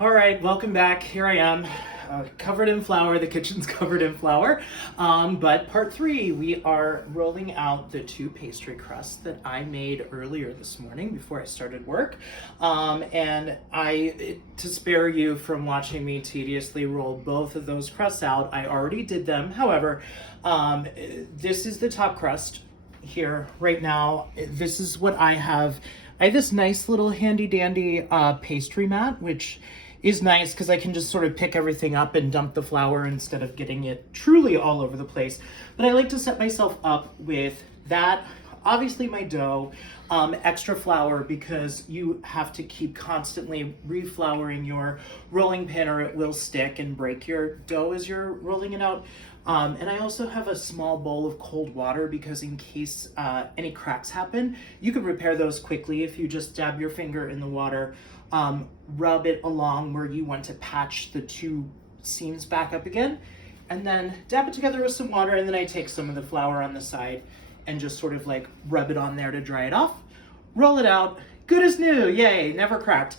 All right, welcome back. Here I am, covered in flour. The kitchen's covered in flour. But part three, we are rolling out the two pastry crusts that I made earlier this morning before I started work. To spare you from watching me tediously roll both of those crusts out, I already did them. However, this is the top crust here right now. This is what I have. I have this nice little handy dandy pastry mat, which is nice because I can just sort of pick everything up and dump the flour instead of getting it truly all over the place. But I like to set myself up with that. Obviously my dough, extra flour because you have to keep constantly reflouring your rolling pin or it will stick and break your dough as you're rolling it out. And I also have a small bowl of cold water because in case any cracks happen, you can repair those quickly if you just dab your finger in the water, rub it along where you want to patch the two seams back up again, and then dab it together with some water, and then I take some of the flour on the side and just sort of like rub it on there to dry it off, roll it out, good as new, yay, never cracked.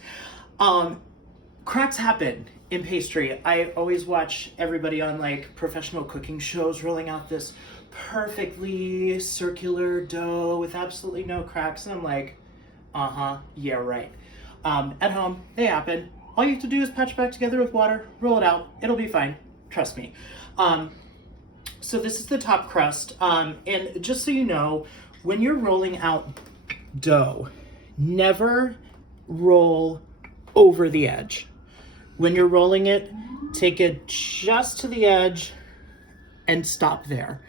Cracks happen in pastry. I always watch everybody on like professional cooking shows rolling out this perfectly circular dough with absolutely no cracks, and I'm like, yeah, right. At home, they happen. All you have to do is patch back together with water, roll it out, it'll be fine, trust me. So this is the top crust, and just so you know, when you're rolling out dough, never roll over the edge. When you're rolling it, take it just to the edge and stop there,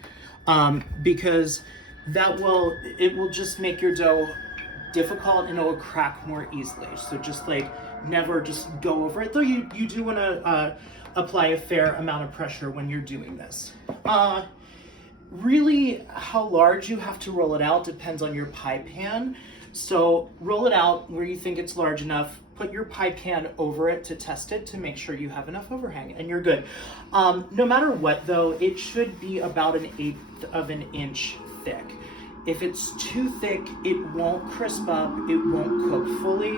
because it will just make your dough difficult and it will crack more easily. So just like never just go over it, though you do want to apply a fair amount of pressure when you're doing this. Really, how large you have to roll it out depends on your pie pan. So roll it out where you think it's large enough, put your pie pan over it to test it to make sure you have enough overhang, and you're good. No matter what though, it should be about 1/8 of an inch thick. If it's too thick, it won't crisp up, it won't cook fully.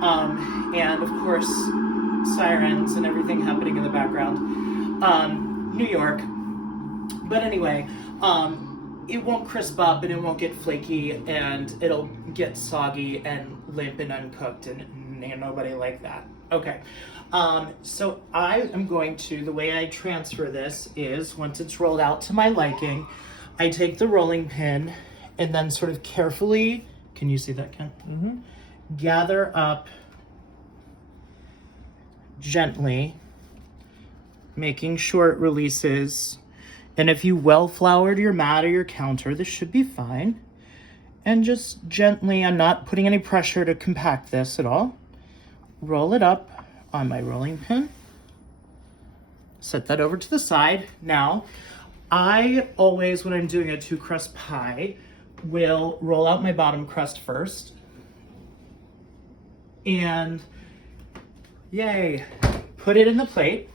And of course, sirens and everything happening in the background. New York. But anyway, it won't crisp up and it won't get flaky and it'll get soggy and limp and uncooked, and nobody like that. Okay, so I am going to, the way I transfer this is once it's rolled out to my liking, I take the rolling pin and then sort of carefully, can you see that, Ken? Mm-hmm. Gather up gently, making sure it releases. And if you well floured your mat or your counter, this should be fine. And just gently, I'm not putting any pressure to compact this at all. Roll it up on my rolling pin. Set that over to the side. Now, I always, when I'm doing a two crust pie, will roll out my bottom crust first. And yay, put it in the plate.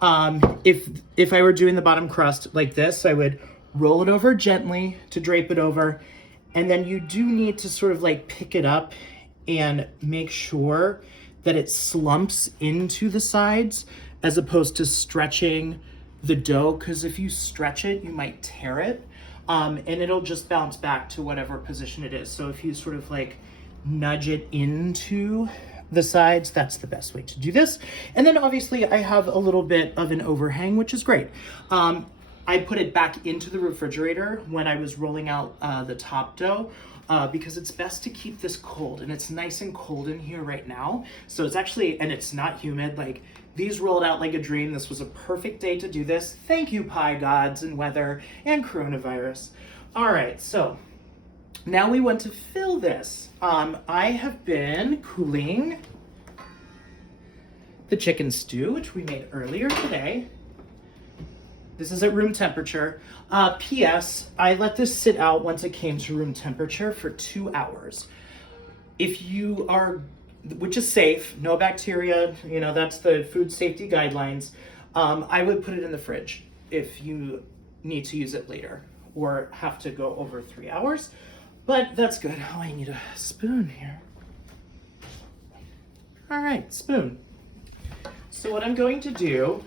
If I were doing the bottom crust like this, I would roll it over gently to drape it over. And then you do need to sort of like pick it up and make sure that it slumps into the sides as opposed to stretching the dough, because if you stretch it, you might tear it, and it'll just bounce back to whatever position it is. So if you sort of like nudge it into the sides, that's the best way to do this. And then obviously I have a little bit of an overhang, which is great. I put it back into the refrigerator when I was rolling out the top dough, because it's best to keep this cold, and it's nice and cold in here right now. So it's actually, and it's not humid, like these rolled out like a dream. This was a perfect day to do this. Thank you, pie gods and weather and coronavirus. All right, so now we want to fill this. I have been cooling the chicken stew, which we made earlier today. This is at room temperature. P.S. I let this sit out once it came to room temperature for 2 hours. If you are, which is safe, no bacteria, you know, that's the food safety guidelines. I would put it in the fridge if you need to use it later or have to go over 3 hours. But that's good. Oh, I need a spoon here. All right, spoon. So what I'm going to do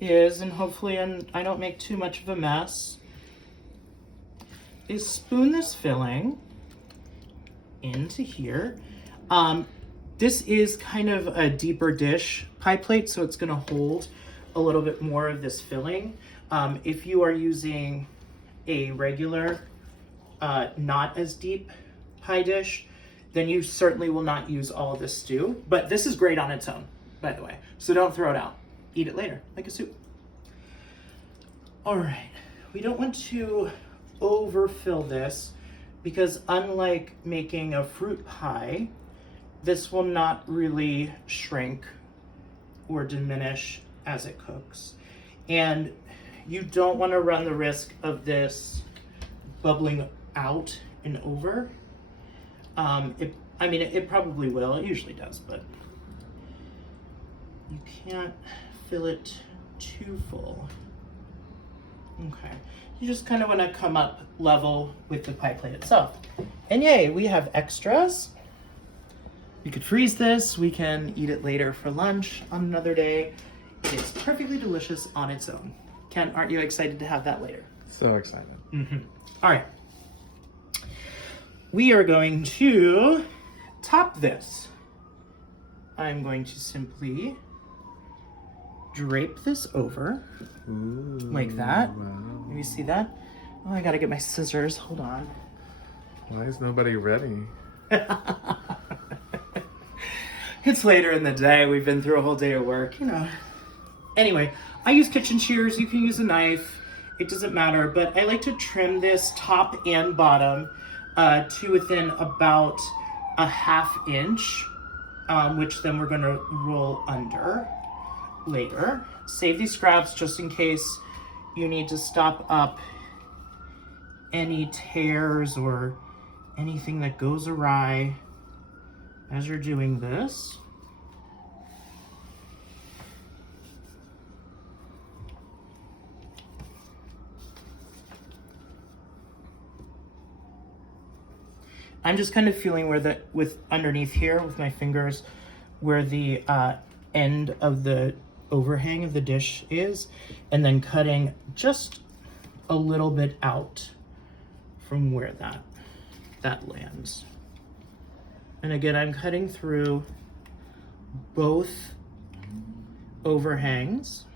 is, and hopefully I don't make too much of a mess, is spoon this filling into here. This is kind of a deeper dish pie plate, so it's gonna hold a little bit more of this filling. If you are using a regular, not as deep pie dish, then you certainly will not use all of this stew. But this is great on its own, by the way. So don't throw it out. Eat it later, like a soup. All right, we don't want to overfill this because unlike making a fruit pie, this will not really shrink or diminish as it cooks. And you don't want to run the risk of this bubbling out and over. It probably will, it usually does, but you can't fill it too full. Okay, you just kind of want to come up level with the pie plate itself. And yay, we have extras. We could freeze this, we can eat it later for lunch on another day. It's perfectly delicious on its own. Ken, aren't you excited to have that later? So excited. Mm-hmm. All right. We are going to top this. I'm going to simply drape this over. Ooh, like that. Wow. Can you see that? Oh, I gotta get my scissors. Hold on. Why is nobody ready? It's later in the day. We've been through a whole day of work, you know. Anyway, I use kitchen shears. You can use a knife. It doesn't matter. But I like to trim this top and bottom to within about a ½ inch, which then we're going to roll under later. Save these scraps just in case you need to stop up any tears or anything that goes awry as you're doing this. I'm just kind of feeling with underneath here with my fingers where the end of the overhang of the dish is, and then cutting just a little bit out from where that lands. And again, I'm cutting through both overhangs.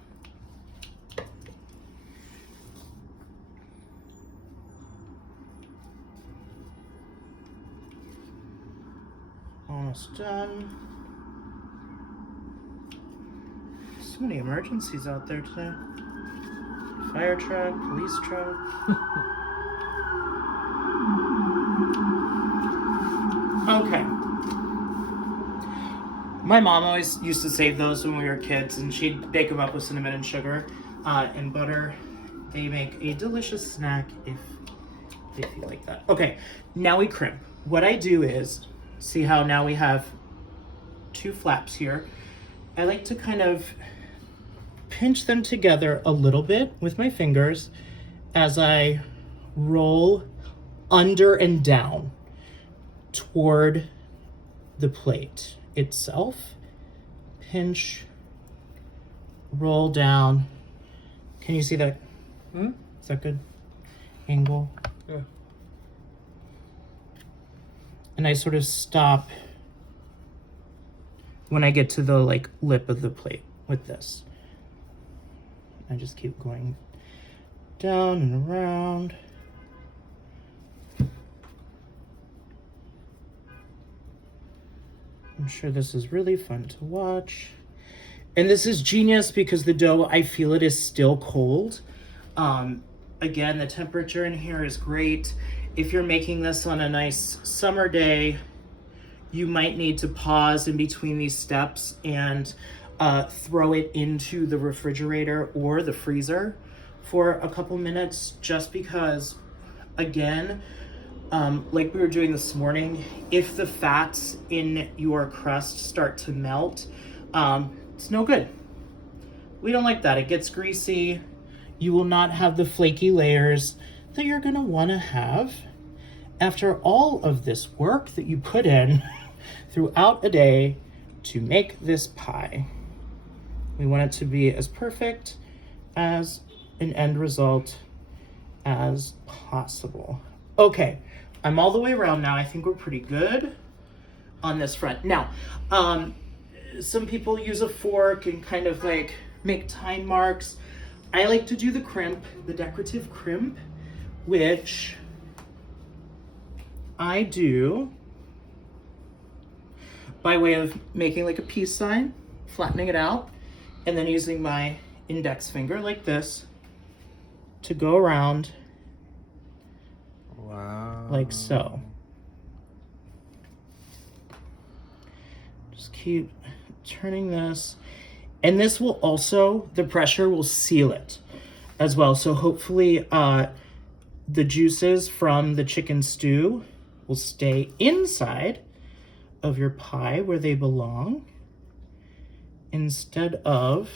Almost done. So many emergencies out there today. Fire truck, police truck. Okay. My mom always used to save those when we were kids, and she'd bake them up with cinnamon and sugar and butter. They make a delicious snack if you like that. Okay, now we crimp. What I do is, see how now we have two flaps here. I like to kind of pinch them together a little bit with my fingers as I roll under and down toward the plate itself. Pinch, roll down. Can you see that? Is that good? Angle? Yeah. And I sort of stop when I get to the lip of the plate with this. I just keep going down and around. I'm sure this is really fun to watch. And this is genius because the dough, I feel it is still cold. Again, the temperature in here is great. If you're making this on a nice summer day, you might need to pause in between these steps and throw it into the refrigerator or the freezer for a couple minutes, just because, again, like we were doing this morning, if the fats in your crust start to melt, it's no good. We don't like that. It gets greasy. You will not have the flaky layers that you're gonna wanna have after all of this work that you put in throughout a day to make this pie. We want it to be as perfect as an end result as possible. Okay, I'm all the way around now. I think we're pretty good on this front. Now, some people use a fork and kind of like make tine marks. I like to do the crimp, the decorative crimp, which I do by way of making like a peace sign, flattening it out, and then using my index finger like this to go around. Wow. Like so. Just keep turning this. And this will also, the pressure will seal it as well. So hopefully the juices from the chicken stew will stay inside of your pie where they belong instead of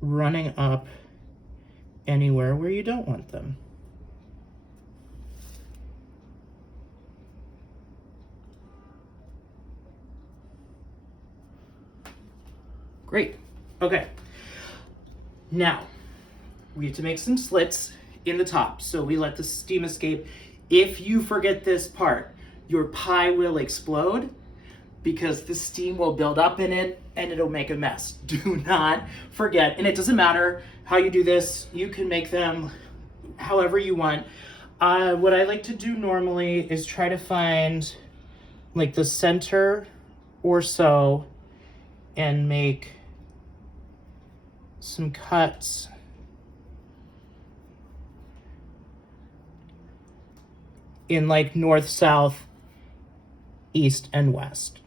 running up anywhere where you don't want them. Great. Okay. Now, we have to make some slits in the top. So we let the steam escape. If you forget this part, your pie will explode because the steam will build up in it and it'll make a mess. Do not forget. And it doesn't matter how you do this. You can make them however you want. What I like to do normally is try to find like the center or so and make some cuts in like north, south, east, and west,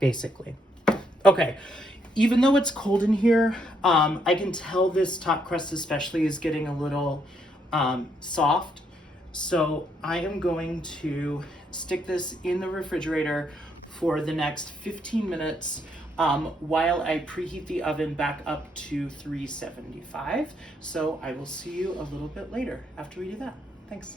basically. Okay, even though it's cold in here, I can tell this top crust especially is getting a little soft. So I am going to stick this in the refrigerator for the next 15 minutes while I preheat the oven back up to 375. So I will see you a little bit later after we do that. Thanks.